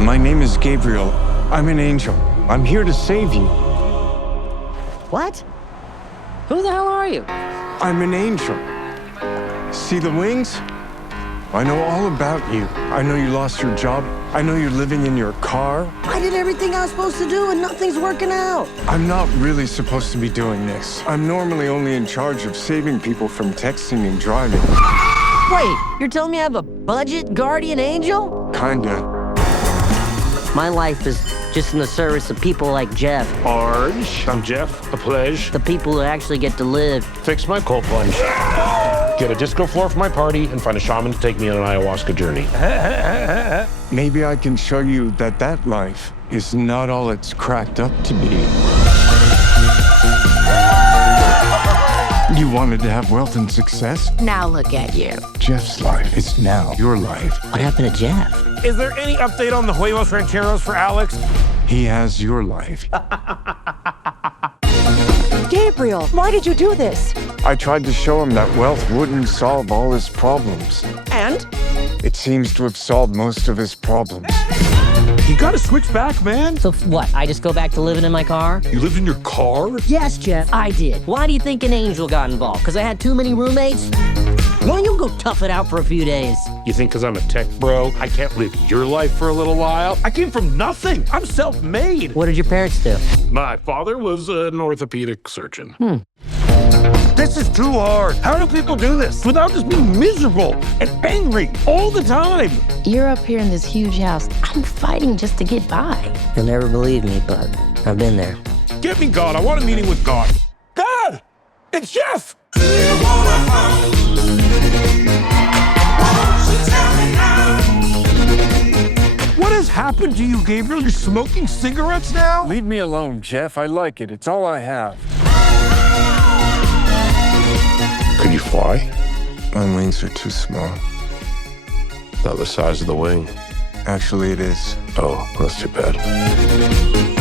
My name is Gabriel. I'm an angel. I'm here to save you. What? Who the hell are you? I'm an angel. See the wings? I know all about you. I know you lost your job. I know you're living in your car. I did everything I was supposed to do and nothing's working out. I'm not really supposed to be doing this. I'm normally only in charge of saving people from texting and driving. Wait, you're telling me I have a budget guardian angel? Kinda. My life is just in the service of people like Jeff. Arj, I'm Jeff, a pledge. The people who actually get to live. Fix my cold plunge. Get a disco floor for my party and find a shaman to take me on an ayahuasca journey. Maybe I can show you that that life is not all it's cracked up to be. You wanted to have wealth and success? Now look at you. Jeff's life is now your life. What happened to Jeff? Is there any update on the Huevos Rancheros for Alex? He has your life. Gabriel, why did you do this? I tried to show him that wealth wouldn't solve all his problems. And? It seems to have solved most of his problems. You gotta switch back, man. So what, I just go back to living in my car? You lived in your car? Yes, Jeff, I did. Why do you think an angel got involved? Because I had too many roommates? Why don't you go tough it out for a few days? You think because I'm a tech bro, I can't live your life for a little while? I came from nothing. I'm self-made. What did your parents do? My father was an orthopedic surgeon. This is too hard. How do people do this without just being miserable and angry all the time? You're up here in this huge house. I'm fighting just to get by. You'll never believe me, but I've been there. Get me God. I want a meeting with God. God! It's Jeff! What has happened to you, Gabriel? You're smoking cigarettes now? Leave me alone, Jeff. I like it. It's all I have. Can you fly? My wings are too small. Not the size of the wing. Actually, it is. Oh, that's too bad.